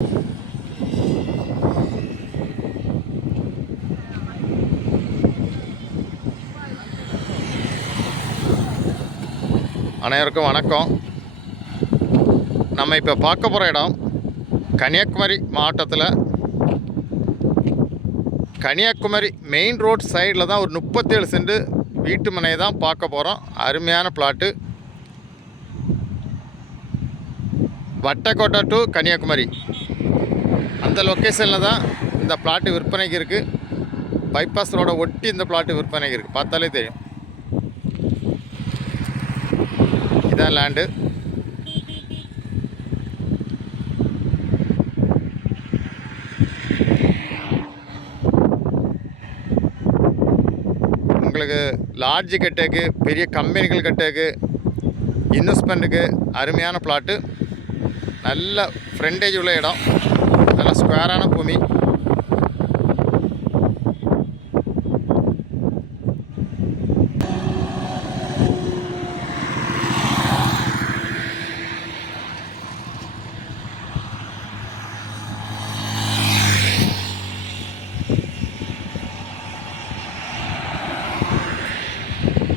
அனைவருக்கும் வணக்கம். நம்ம இப்போ பார்க்க போகிற இடம் கன்னியாகுமரி மாவட்டத்தில் கன்னியாகுமரி மெயின் ரோட் சைடில் தான் ஒரு 37 சென்ட் வீட்டு மனையை தான் பார்க்க போகிறோம். அருமையான பிளாட்டு. வட்டக்கோட்டை டு கன்னியாகுமரி அந்த லொக்கேஷனில் தான் இந்த பிளாட்டு விற்பனைக்கு இருக்குது. பைபாஸ் ரோடை ஒட்டி இந்த பிளாட்டு விற்பனைக்கு இருக்குது. பார்த்தாலே தெரியும். இதான் லேண்டு. உங்களுக்கு லாட்ஜு கட்டேக்கு, பெரிய கம்பெனிகள் கட்டேக்கு, இன்வெஸ்ட்மெண்ட்டுக்கு அருமையான பிளாட்டு. நல்ல ஃப்ரண்டேஜ் உள்ள இடம், நல்ல ஸ்கொயரான பூமி.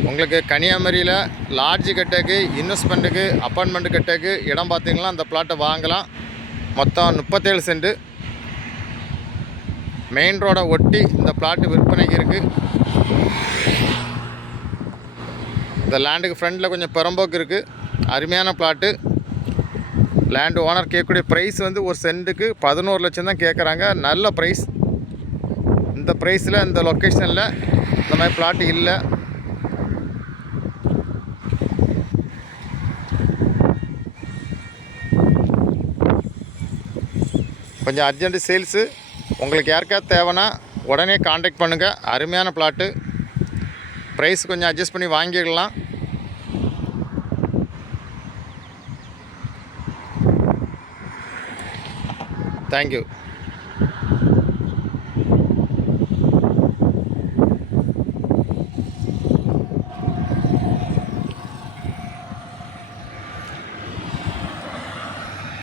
உங்களுக்கு கன்னியாகுமரியில் லாட்ஜு கட்டேக்கு, இன்வெஸ்ட்மெண்ட்டுக்கு, அப்பார்ட்மெண்ட்டு கட்டேக்கு இடம் பார்த்தீங்கன்னா அந்த பிளாட்டை வாங்கலாம். மொத்தம் 37 சென்ட் மெயின் ரோடை ஒட்டி இந்த பிளாட்டு விற்பனைக்கு இருக்குது. இந்த லேண்டுக்கு ஃப்ரண்டில் கொஞ்சம் பெரம்போக்கு இருக்குது. அருமையான பிளாட்டு. லேண்டு ஓனர் கேட்கக்கூடிய ப்ரைஸ் வந்து ஒரு சென்ட்டுக்கு 11 லட்சம் தான் கேட்குறாங்க. நல்ல ப்ரைஸ். இந்த ப்ரைஸில் இந்த லொக்கேஷனில் இந்த மாதிரி பிளாட்டு இல்லை. கொஞ்சம் அர்ஜென்ட்டு சேல்ஸு. உங்களுக்கு யாருக்காவது தேவைன்னா உடனே காண்டாக்ட் பண்ணுங்கள். அருமையான பிளாட்டு. ப்ரைஸ் கொஞ்சம் அட்ஜஸ்ட் பண்ணி வாங்கிடலாம். தேங்க்யூ.